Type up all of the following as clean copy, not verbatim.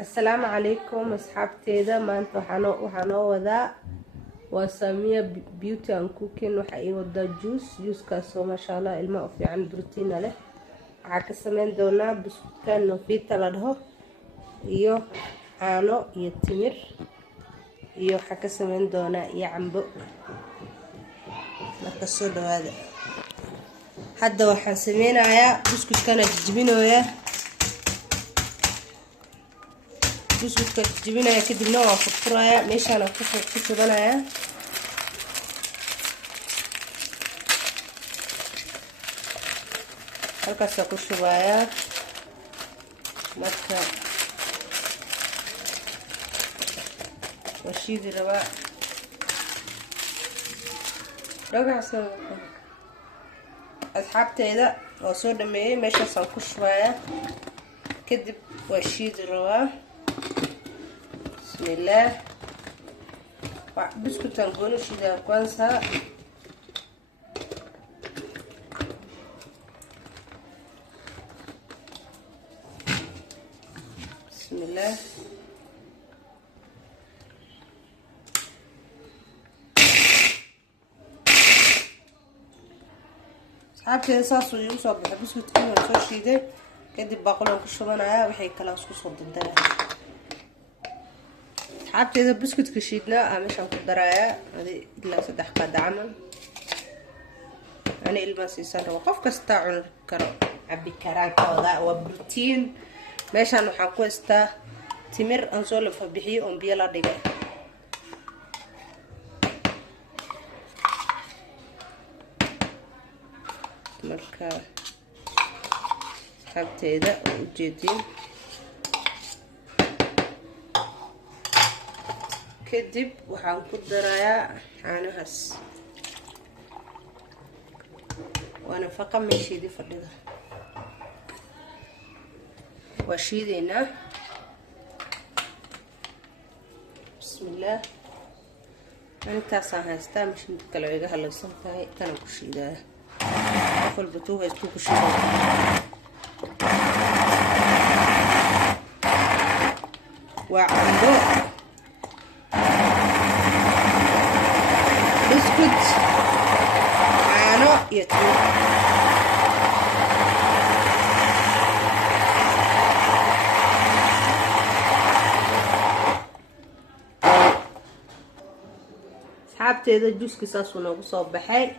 السلام عليكم أصحابتي. ما أنتو وحنو وذا وسامية بيوتي أند كوكين وحقي ودا جوس كاسو ما شاء الله الماء في عن بروتين له عكسمين دونا بسكوت كانو في تلده iyo caano iyo timir iyo waxa ka sameyn doona iyo cambo marka soo dhawaada. hadda waxaan sameynayaa buskudkana jijibinooya buskudka jijibinaya kadibna waan furfuraya meeshaan ku shubanaya halkaas ku shubaya marka وشيد ربا رجع سو أصحابتي وصور دمي ماشي صنفو شوية كدب وشيد ربا بسم الله بسكوت تنقول شيد كوانسا بسم الله حابتي صاصو يوصل بسكوت كيلو سو شيده كدب باقولن كشبنايا وحي كلا اسكو سو دندنا حابتي بسكوت كشيدنا ماشان كدرايا هذه الا 3 قاد عمل انا الماسي سنه وقف كستا عن كرو عبي كراكودا وبروتين ماشان waxaan ku istaa timir aan soo la fabixiyo oo biyo la dhigay marka habteeda u jeedin kadib waxaan ku darayaa caanahaas waana faqa meeshii fadhida waa shiideena bismillah intaasaan haystaa mishin kale iga halaysan tahay tan ku shiidaa البطوغة يسكوكو شيء وعنده بسكوت عانو يتوه سحابتي هذا الجوز كساسو نوغو صوب بحي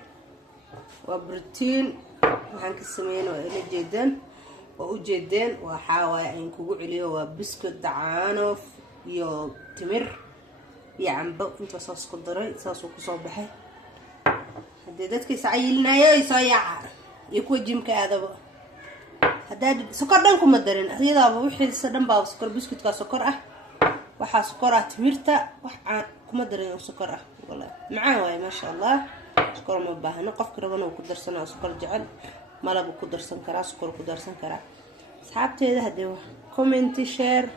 وبروتين waxaan ka sameeyay ila jeedan oo u jeedeen waxa waay in kugu celiyo waa biscuit caano iyo timir iyo cambo inta saas ku daray saas uu ku soo baxay hadii dadkii saayilnaayay soo yaaca iyo ku jimka aadaba hadaa sokor dhan kuma darin iyadaaba wixii sadhan baa sokor biscuitka sokor ah waxa sokor ah timirta wax aan kuma darin sokor ah wallahi macaan waay ma sha Allah sokor ma baahna qofka rabana uu ku darsanaa sokor jecel malabu ku darsan karaa sokor ku darsan karaa asxaabteeda hadii comment share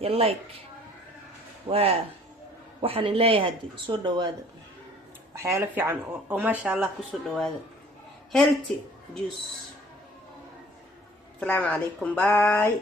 iyo like waxaan leeyahay soo dhawaada waxyaalo fiican oo ma sha Allah ku soo dhawaada healthy juice. Assalamu alaykum bye.